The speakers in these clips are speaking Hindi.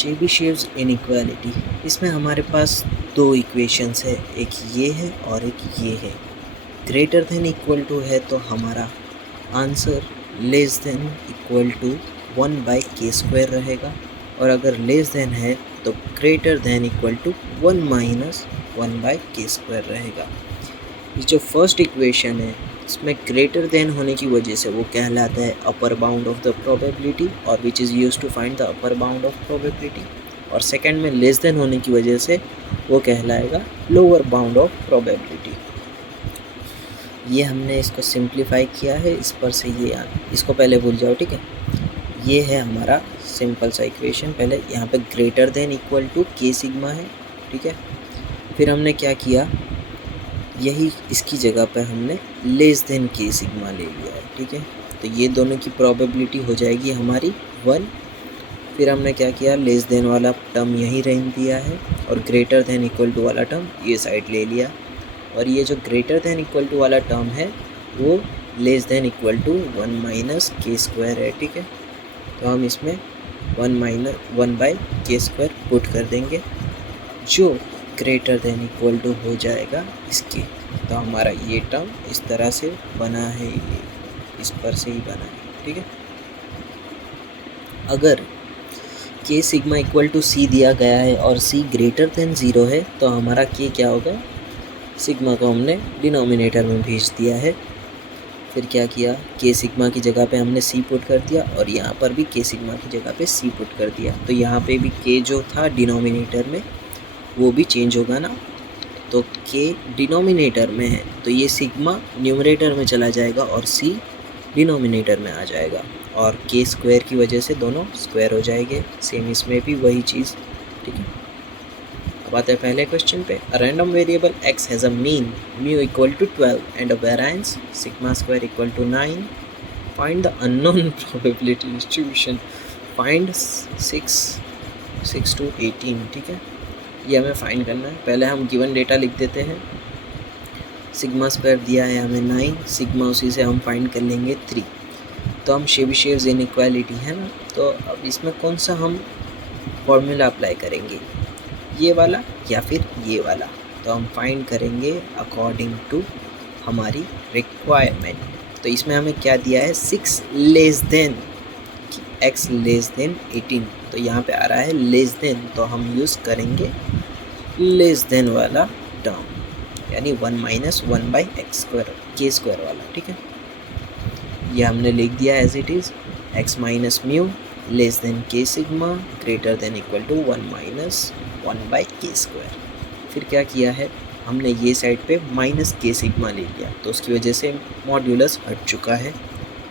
चेबीशेव्स इनइक्वालिटी, इसमें हमारे पास दो इक्वेशंस है, एक ये है और एक ये है। ग्रेटर देन इक्वल टू है तो हमारा answer less than equal to 1/k² रहेगा, और अगर लेस देन है तो greater than equal to 1 minus 1/k² रहेगा। ये जो फर्स्ट इक्वेशन है इसमें ग्रेटर देन होने की वजह से वो कहलाता है upper bound of the probability, और which is used to find the upper bound of probability. और सेकंड में लेस देन होने की वजह से वो कहलाएगा लोअर बाउंड ऑफ प्रोबेबिलिटी। ये हमने इसको सिंप्लीफाई किया है, इस पर से ये इसको पहले भूल जाओ, ठीक है। ये है हमारा सिंपल सा इक्वेशन। पहले यहाँ पे greater than equal to k sigma है, ठीक है। फिर हमने क्या किया, यही इसकी जगह पे हमने लेस देन k सिग्मा ले लिया है, ठीक है। तो ये दोनों की प्रोबेबिलिटी हो जाएगी हमारी 1। फिर हमने क्या किया, लेस देन वाला टर्म यहीं रहने दिया है और ग्रेटर देन इक्वल टू वाला टर्म ये साइड ले लिया, और ये जो ग्रेटर देन इक्वल टू वाला टर्म है वो less than equal to 1 minus k² है, ठीक है। तो हम इसमें 1/k² पुट कर देंगे, जो ग्रेटर देन इक्वल टू हो जाएगा इसके। तो हमारा ये टर्म इस तरह से बना है, ये इस पर से ही बना है, ठीक है। अगर k sigma equal to c दिया गया है और c ग्रेटर देन 0 है तो हमारा k क्या होगा, सिग्मा को हमने डिनोमिनेटर में भेज दिया है। फिर क्या किया, k सिग्मा की जगह पे हमने c पुट कर दिया, और यहाँ पर भी k सिग्मा की जगह पे c पुट कर दिया। तो यहाँ पे भी k जो था डिनोमिनेटर में वो भी चेंज होगा ना, तो k डिनोमिनेटर में है तो ये सिग्मा न्यूमरेटर में चला जाएगा और c डिनोमिनेटर में आ जाएगा, और k² की वजह से दोनों स्क्वायर हो जाएंगे। सेम इसमें भी वही चीज़, ठीक है। अब आते हैं पहले क्वेश्चन पे। A random variable x has a mean mu equal to 12 and a variance sigma square equal to 9। Find the unknown probability distribution, find 6 to 18, ठीक है। ये हमें फाइंड करना है। पहले हम गिवन डेटा लिख देते हैं। सिग्मा स्क्वायर दिया है हमें 9, सिग्मा उसी से हम फाइंड कर लेंगे 3। तो हम चेबीशेव्स इनइक्वालिटी है ना, तो अब इसमें कौन सा हम फॉर्मूला अप्लाई करेंगे, ये वाला या फिर ये वाला। तो हम फाइंड करेंगे अकॉर्डिंग टू हमारी रिक्वायरमेंट। तो इसमें हमें क्या दिया है, 6 less than x less than 18, तो यहाँ पे आ रहा है लेस देन, तो हम यूज़ करेंगे लेस देन वाला टर्म, यानी 1 माइनस 1/k² वाला, ठीक है। ये हमने लिख दिया as it is, x minus mu less than k sigma greater than equal to 1 minus 1/k²। फिर क्या किया है, हमने ये साइड पे माइनस k सिग्मा ले लिया, तो उसकी वजह से मॉड्यूलस हट चुका है।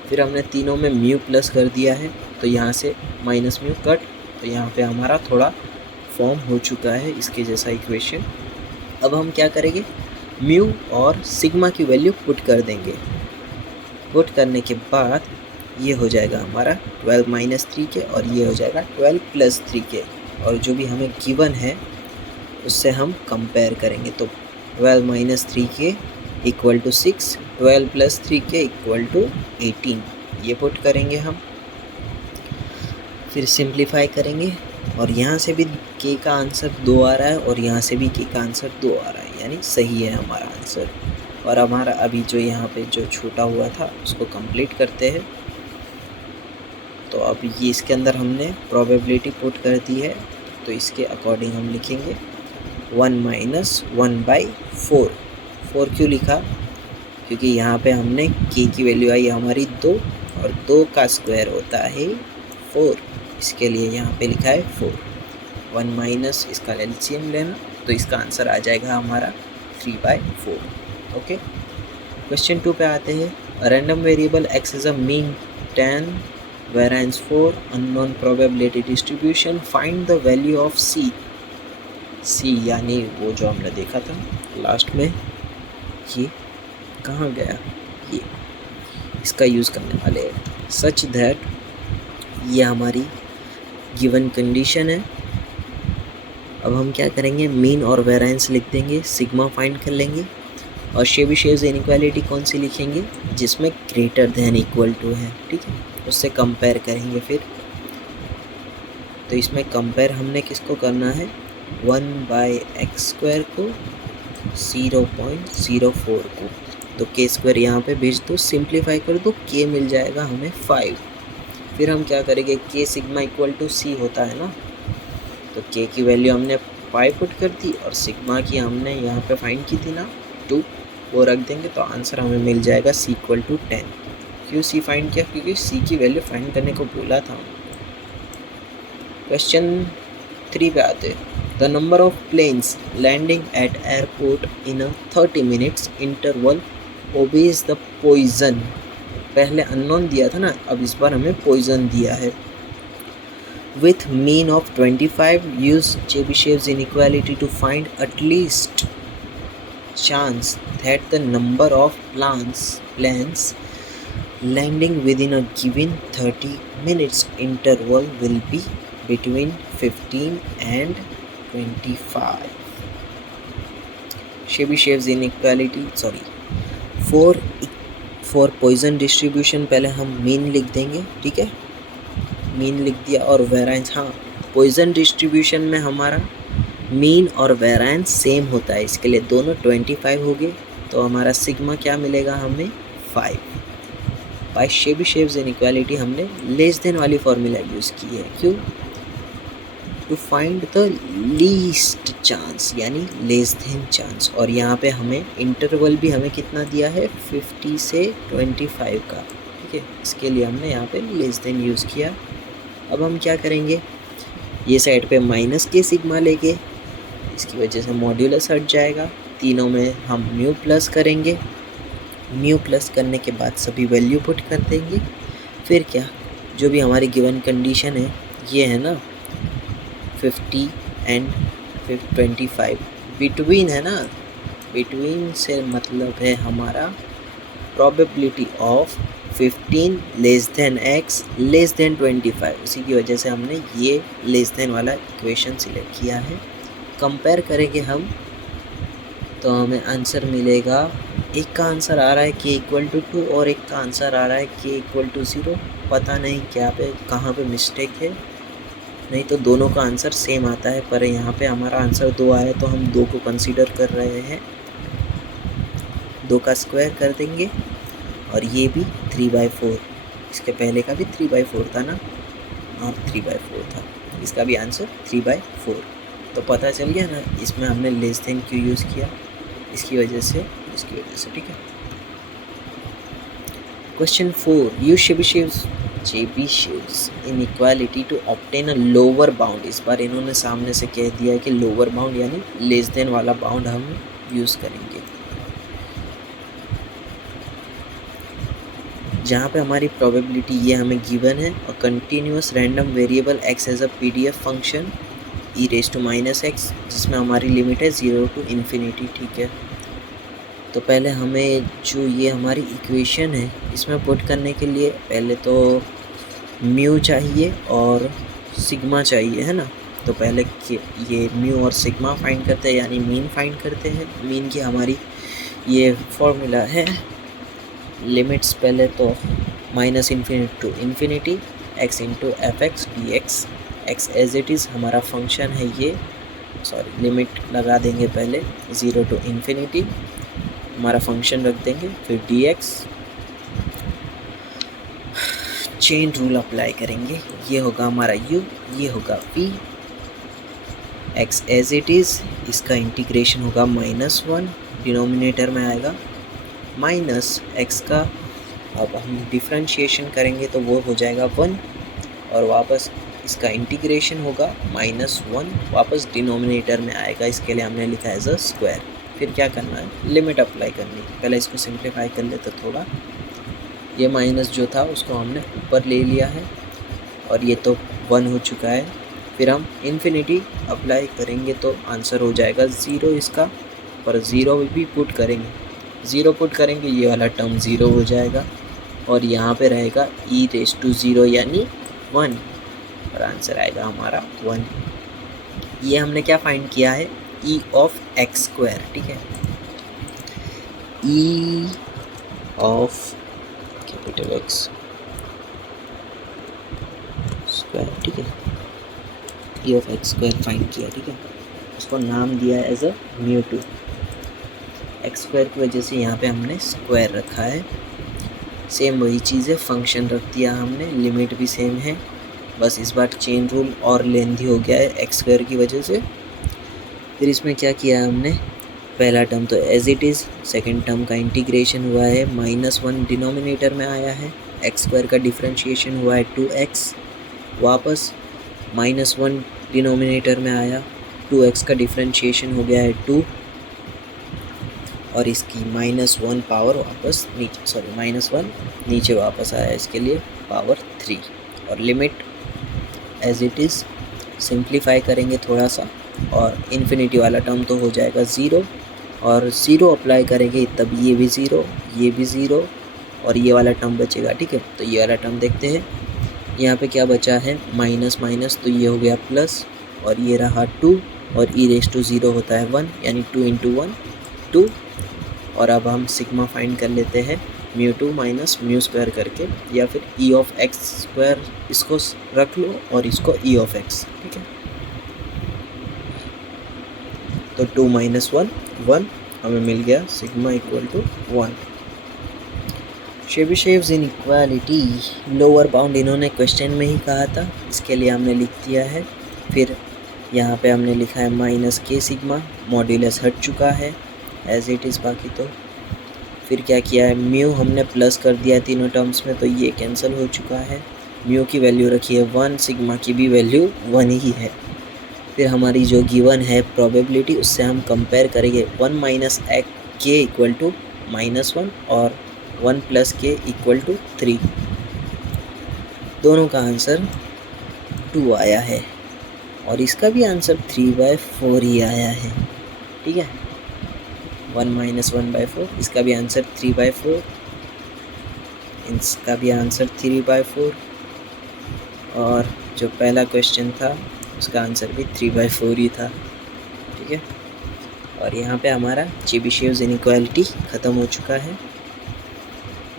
फिर हमने तीनों में म्यू प्लस कर दिया है, तो यहाँ से माइनस म्यू कट, तो यहाँ पे हमारा थोड़ा फॉर्म हो चुका है इसके जैसा इक्वेशन। अब हम क्या करेंगे, म्यू और सिग्मा की वैल्यू पुट कर देंगे। पुट करने के बाद ये हो जाएगा हमारा 12 माइनस 3k, और ये हो जाएगा 12 प्लस 3k, और जो भी हमें गिवन है उससे हम कंपेयर करेंगे। तो 12 minus 3k equal to 6, 12 plus 3k equal to 18, ये पुट करेंगे हम। फिर सिंप्लीफाई करेंगे, और यहाँ से भी k का आंसर 2 आ रहा है और यहाँ से भी k का आंसर 2 आ रहा है, यानी सही है हमारा आंसर। और हमारा अभी जो यहाँ पे जो छूटा हुआ था उसको कंप्लीट करते हैं। तो अब ये इसके अंदर हमने प्रोबेबिलिटी पुट कर दी है, तो इसके अकॉर्डिंग हम लिखेंगे 1 माइनस 1/4। 4 क्यों लिखा, क्योंकि यहाँ पे हमने k की वैल्यू आई हमारी 2, और 2 का स्क्वायर होता है 4, इसके लिए यहाँ पे लिखा है 4। 1 माइनस इसका एलसीएम लेना, तो इसका आंसर आ जाएगा हमारा 3/4। ओके, क्वेश्चन 2 पे आते हैं। Random variable x is a mean 10, variance 4, unknown probability distribution, find the value of c यानी वो जो हमने देखा था लास्ट में, ये कहाँ गया, ये इसका यूज़ करने वाले हैं। सच दैट, ये हमारी गिवन कंडीशन है। अब हम क्या करेंगे, मीन और वेरिएंस लिख देंगे, सिग्मा फाइंड कर लेंगे, और चेबीशेव्स इनइक्वालिटी कौन सी लिखेंगे, जिसमें ग्रेटर देन इक्वल टू है, ठीक है, उससे कंपेयर करेंगे। फिर तो इसमें कंपेयर हमने किसको करना है, 1/x² को 0.04 को। तो k² यहाँ पे भेज दो, सिंप्लीफाई कर दो, k मिल जाएगा हमें 5। फिर हम क्या करेंगे, k sigma equal to c होता है ना, तो k की वैल्यू हमने 5 पुट कर दी और सिग्मा की हमने यहाँ पे फाइंड की थी ना 2, वो रख देंगे तो आंसर हमें मिल जाएगा c इक्वल टू 10। क्यों c फाइंड किया, क्योंकि c की वैल्यू फाइंड करने को बोला था। क्वेश्चन 3 पे आते हैं। The number of planes landing at airport in a 30 minutes interval obeys the Poisson. पहले अननोन दिया था ना, अब इस बार हमें पॉइजन दिया है। With mean of 25, use Chebyshev's inequality to find at least chance that the number of planes landing within a given 30 minutes interval will be between 15 and 25. Chebyshev's inequality, for poison distribution पहले हम मीन लिख देंगे, ठीक है, मीन लिख दिया और वेरिएंस, हाँ पॉइजन डिस्ट्रीब्यूशन में हमारा मीन और वेरिएंस सेम होता है, इसके लिए दोनों 25 हो गए, तो हमारा सिग्मा क्या मिलेगा हमें 5। बाय शेबिशेव्स इनइक्वालिटी हमने लेस देन वाली फॉर्मूला यूज़ की है, क्यों, to find the least chance यानी लेस देन चांस। और यहाँ पे हमें इंटरवल भी हमें कितना दिया है 50 से 25 का, ठीक है, इसके लिए हमने यहाँ पे लेस देन यूज़ किया। अब हम क्या करेंगे, ये साइड पे माइनस के सिग्मा लेके, इसकी वजह से मॉड्यूलस हट जाएगा, तीनों में हम म्यू प्लस करेंगे, म्यू प्लस करने के बाद सभी वैल्यू पुट कर देंगे। फिर क्या, जो भी हमारी गिवन कंडीशन है ये है ना 50 एंड 25 बिटवीन है ना, बिटवीन से मतलब है हमारा probability of 15 less than x less than 25, उसी की वजह से हमने ये लेस देन वाला इक्वेशन सिलेक्ट किया है। कंपेयर करेंगे हम तो हमें आंसर मिलेगा, एक का आंसर आ रहा है k इक्वल टू 2 और एक का आंसर आ रहा है k इक्वल टू 0। पता नहीं क्या पे कहाँ पे मिस्टेक है, नहीं तो दोनों का आंसर सेम आता है, पर यहाँ पे हमारा आंसर 2 आया तो हम 2 को कंसीडर कर रहे हैं, 2 का स्क्वायर कर देंगे और ये भी 3/4, इसके पहले का भी 3/4 था ना, हाँ 3/4 था, इसका भी आंसर 3/4। तो पता चल गया ना इसमें हमने लेस देन क्यों यूज़ किया, इसकी वजह से, ठीक है। Question 4, use Chebyshev's inequality to obtain a lower bound. इस बार इन्होंने सामने से कह दिया है कि लोअर बाउंड यानी लेस देन वाला बाउंड हम यूज़ करेंगे। जहाँ पे हमारी प्रोबेबिलिटी ये हमें गिवन है और continuous random variable x as a PDF function e⁻x, जिसमें हमारी लिमिट है 0 to ∞, ठीक है। तो पहले हमें जो ये हमारी इक्वेशन है इसमें पुट करने के लिए पहले तो म्यू चाहिए और सिग्मा चाहिए, है ना। तो पहले ये म्यू और सिग्मा फाइंड करते हैं यानी मीन फाइंड करते हैं। मीन की हमारी ये फॉर्मूला है, लिमिट्स पहले तो -∞ to ∞ x into fx dx, x as it is हमारा फंक्शन है ये, लिमिट लगा देंगे पहले 0 to ∞, हमारा फंक्शन रख देंगे, फिर dx, चेन रूल अप्लाई करेंगे, ये होगा हमारा u, ये होगा v, x as it is, इसका इंटीग्रेशन होगा -1, डिनोमिनेटर में आएगा माइनस x का, अब हम डिफ्रेंशिएशन करेंगे तो वो हो जाएगा 1 और वापस इसका इंटीग्रेशन होगा -1, वापस डिनोमिनेटर में आएगा, इसके लिए हमने लिखा एज अ स्क्वायर। फिर क्या करना है, लिमिट अप्लाई करनी है। पहले इसको सिंप्लीफाई कर लेते थोड़ा, ये माइनस जो था उसको हमने ऊपर ले लिया है और ये तो 1 हो चुका है। फिर हम इन्फिनिटी अप्लाई करेंगे तो आंसर हो जाएगा 0 इसका, पर 0 भी पुट करेंगे, 0 पुट करेंगे ये वाला टर्म 0 हो जाएगा और यहाँ पे रहेगा e⁻0 यानी 1 और आंसर आएगा हमारा 1। ये हमने क्या फाइंड किया है, e⁻x², ठीक है, e⁻X², ठीक है। ई ऑफ एक्स स्क्वायर फाइंड किया, ठीक है। उसको नाम दिया एज अ μ2। एक्स स्क्वायर की वजह से यहाँ पे हमने स्क्वायर रखा है। सेम वही चीज़ है, फंक्शन रख दिया हमने, लिमिट भी सेम है, बस इस बार चेन रूल और लेंथी हो गया है एक्स स्क्वायर की वजह से। फिर इसमें क्या किया हमने, पहला टर्म तो as it is, second term का इंटीग्रेशन हुआ है, -1 डिनोमिनेटर में आया है, एक्स स्क्वायर का डिफ्रेंशिएशन हुआ है 2x, वापस -1 डिनोमिनेटर में आया, 2x का डिफ्रेंशिएशन हो गया है 2, और इसकी -1 पावर वापस नीचे, -1 नीचे वापस आया, इसके लिए पावर 3, और limit as it is. Simplify करेंगे थोड़ा सा और इन्फिनिटी वाला टर्म तो हो जाएगा 0, और 0 अप्लाई करेंगे तब ये भी 0, ये भी 0, और ये वाला टर्म बचेगा, ठीक है। तो ये वाला टर्म देखते हैं, यहाँ पे क्या बचा है, माइनस माइनस, तो ये हो गया प्लस, और ये रहा 2, और e⁻0 होता है 1, यानी 2 × 1 2। और अब हम सिग्मा फाइंड कर लेते हैं μ2 माइनस μ² करके, या फिर ई ऑफ एक्स स्क्वायर इसको रख लो और इसको ई ऑफ एक्स, ठीक है। तो 2 - 1 1 हमें मिल गया, sigma equal to 1। Chebyshev's inequality lower bound इन्होंने क्वेश्चन में ही कहा था, इसके लिए हमने लिख दिया है। फिर यहाँ पे हमने लिखा है -k सिग्मा, मॉड्यूलस हट चुका है एज इट इज़ बाकी तो। फिर क्या किया है, म्यू हमने प्लस कर दिया है तीनों टर्म्स में, तो ये कैंसिल हो चुका है। म्यू की वैल्यू रखी है 1, सिग्मा की भी वैल्यू 1 ही है। फिर हमारी जो गिवन है प्रोबेबिलिटी, उससे हम कंपेयर करेंगे 1 - k इक्वल टू -1 और 1 + k इक्वल टू 3। दोनों का आंसर 2 आया है, और इसका भी आंसर 3/4 ही आया है, ठीक है। 1 - 1/4, इसका भी आंसर 3/4, इसका भी आंसर 3/4, और जो पहला क्वेश्चन था उसका आंसर भी 3/4 ही था, ठीक है। और यहाँ पे हमारा चेबिशेव्स इनइक्वालिटी ख़त्म हो चुका है।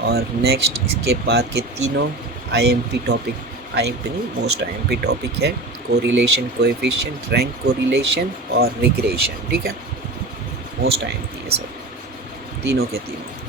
और नेक्स्ट इसके बाद के तीनों आईएमपी टॉपिक, आईएमपी नहीं, मोस्ट आईएमपी टॉपिक है कोरिलेशन कोएफिशिएंट, रैंक कोरिलेशन और रिग्रेशन, ठीक है। मोस्ट आईएमपी है सब, तीनों के तीनों।